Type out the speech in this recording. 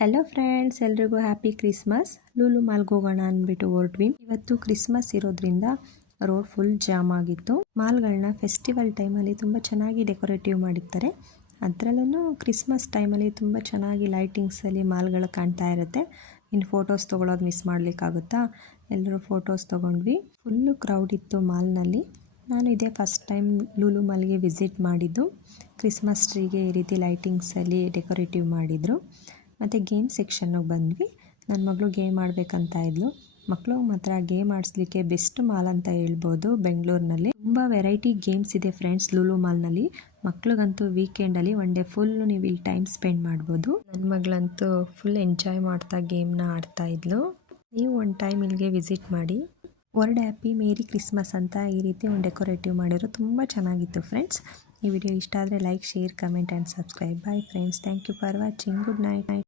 Hello friends, ಎಲ್ರಿಗೂ happy Christmas. Lulu ಮಾಲ್ಗೆ ಹೋಗೋಣ ಅಂದ್ಬಿಟ್ಟು ಹೊರಟ್ವಿ. ಇವತ್ತು ಕ್ರಿಸ್ಮಸ್ ಇರೋದ್ರಿಂದ ರೋಡ್ ಫುಲ್ ಜಾಮ್ ಆಗಿತ್ತು. ಮಾಲ್ಗಳನ್ನ ಫೆಸ್ಟಿವಲ್ ಟೈಮಲ್ಲಿ ತುಂಬ ಚೆನ್ನಾಗಿ ಡೆಕೋರೇಟಿವ್ ಮಾಡಿರ್ತಾರೆ. ಅದರಲ್ಲೂ ಕ್ರಿಸ್ಮಸ್ ಟೈಮಲ್ಲಿ ತುಂಬ ಚೆನ್ನಾಗಿ ಲೈಟಿಂಗ್ಸಲ್ಲಿ ಮಾಲ್ಗಳು ಕಾಣ್ತಾ ಇರುತ್ತೆ. ಇನ್ನು ಫೋಟೋಸ್ ತೊಗೊಳೋದು ಮಿಸ್ ಮಾಡಲಿಕ್ಕಾಗುತ್ತಾ? ಎಲ್ಲರೂ ಫೋಟೋಸ್ ತೊಗೊಂಡ್ವಿ. ಫುಲ್ಲು ಕ್ರೌಡ್ ಇತ್ತು ಮಾಲ್ನಲ್ಲಿ. ನಾನು ಇದೇ ಫಸ್ಟ್ ಟೈಮ್ ಲೂಲು ಮಾಲ್ಗೆ ವಿಸಿಟ್ ಮಾಡಿದ್ದು. ಕ್ರಿಸ್ಮಸ್ ಟ್ರೀಗೆ ಈ ರೀತಿ ಲೈಟಿಂಗ್ಸಲ್ಲಿ ಡೆಕೋರೇಟಿವ್ ಮಾಡಿದರು. ಮತ್ತು ಗೇಮ್ ಸೆಕ್ಷನ್ನಿಗೆ ಬಂದ್ವಿ. ನನ್ನ ಮಗಳು ಗೇಮ್ ಆಡಬೇಕಂತ ಇದ್ಲು. ಮಕ್ಕಳು ಮಾತ್ರ ಗೇಮ್ ಆಡಿಸ್ಲಿಕ್ಕೆ ಬೆಸ್ಟ್ ಮಾಲ್ ಅಂತ ಹೇಳ್ಬೋದು. ಬೆಂಗಳೂರಿನಲ್ಲಿ ತುಂಬ ವೆರೈಟಿ ಗೇಮ್ಸ್ ಇದೆ ಫ್ರೆಂಡ್ಸ್ ಲೂಲು ಮಾಲ್ನಲ್ಲಿ. ಮಕ್ಳಿಗಂತೂ ವೀಕೆಂಡಲ್ಲಿ ಒನ್ ಡೇ ಫುಲ್ಲು ನೀವು ಇಲ್ಲಿ ಟೈಮ್ ಸ್ಪೆಂಡ್ ಮಾಡ್ಬೋದು. ನನ್ನ ಮಗಳಂತೂ ಫುಲ್ ಎಂಜಾಯ್ ಮಾಡ್ತಾ ಗೇಮ್ನ ಆಡ್ತಾ ಇದ್ಲು. ನೀವು ಒಂದು ಟೈಮ್ ಇಲ್ಲಿಗೆ ವಿಸಿಟ್ ಮಾಡಿ. ವರ್ಲ್ಡ್ ಹ್ಯಾಪಿ ಮೇರಿ ಕ್ರಿಸ್ಮಸ್ ಅಂತ ಈ ರೀತಿ ಒಂದು ಡೆಕೋರೇಟಿವ್ ಮಾಡಿರೋ ತುಂಬ ಚೆನ್ನಾಗಿತ್ತು ಫ್ರೆಂಡ್ಸ್. ಈ ವಿಡಿಯೋ ಇಷ್ಟ ಆದರೆ like, share, comment and subscribe. Bye friends, thank you for watching. Good night.